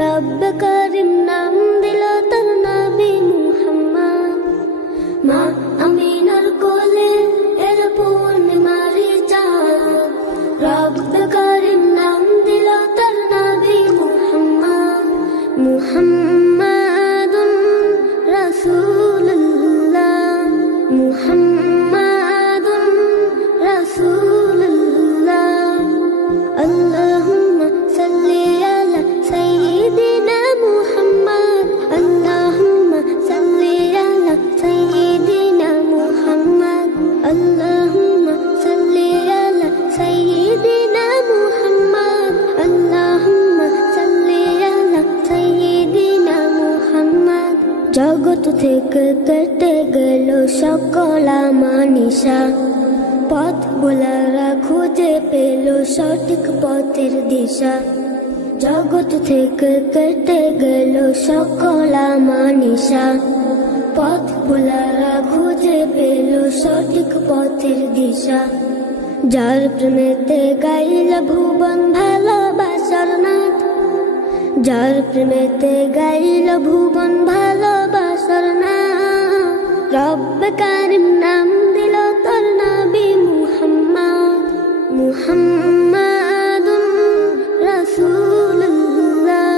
রব্ব করিম নাম দিল তার নবী মুহাম্মদ। মা আমিনার কোলে এর পূর্ণিমারি চাঁদ, রব্ব করিম নাম দিল তার নবী মুহাম্মদ। মুহাম্মাদুন রাসূলুল্লাহ, মুহাম্মাদুন রাসূলুল্লাহ। আল্লাহুম্মা সাল্লি আলা সাইয়্যিদিনা মুহাম্মদ, আল্লাহুম্মা সাল্লি আলা সাইয়্যিদিনা মুহাম্মদ, আল্লাহুম্মা সাল্লি আলা সাইয়্যিদিনা মুহাম্মদ, আল্লাহুম্মা সাল্লি আলা সাইয়্যিদিনা মুহাম্মদ। জগৎ থেকে কেটে গেল সকল আমানিশা, পথ ভোলারা খুঁজে পেল সঠিক পথের দিশা। জগৎ থেকে কেটে গেল সকল আমানিশা, পথ ভোলারা খুঁজে পেল সঠিক পথের দিশা। যার প্রেমেতে গাইল ভুবন ভালোবাসার নাথ, যার প্রেমেতে গাইল ভুবন ভালোবাসার নাথ। রব্ব কারিম নাম দিল তার নবী মুহাম্মদ। মুহাম্মাদুন রাসূলুল্লাহ,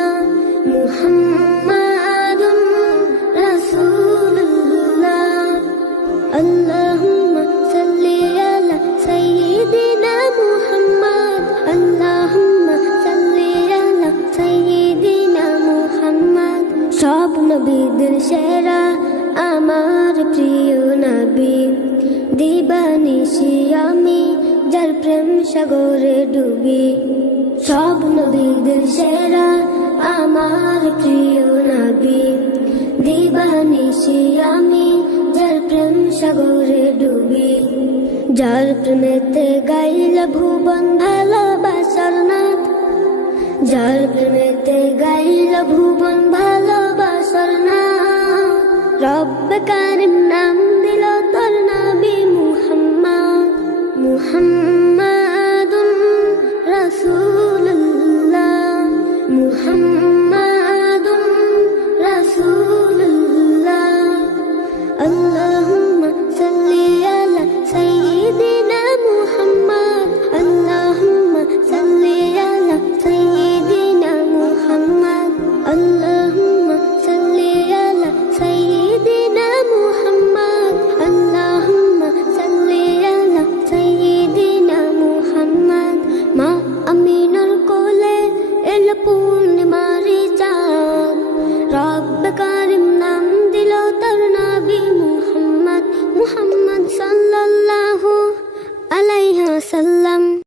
মুহাম্মাদুন রাসূলুল্লাহ। আল্লাহুম্মা সাল্লি আলা সাইয়্যিদিনা মুহাম্মদ, আল্লাহুম্মা সাল্লি আলা সাইয়্যিদিনা মুহাম্মদ। সব নবীদের সেরা আমার প্রিয় নবী, দিবানিশি আমি যার প্রেম সাগরে ডুবি। সব নবীদের সেরা আমার প্রিয় নবী, দিবানিশি আমি যার প্রেম সাগরে ডুবি। যার প্রেমেতে গাইল ভুবন ভালোবাসার নাথ, যার প্রেমেতে গাইল ভুবন ভালোবাসার নাথ। রব্ব কারিম নাম দিল তার নবী মুহাম্মদ। মুহাম্মদ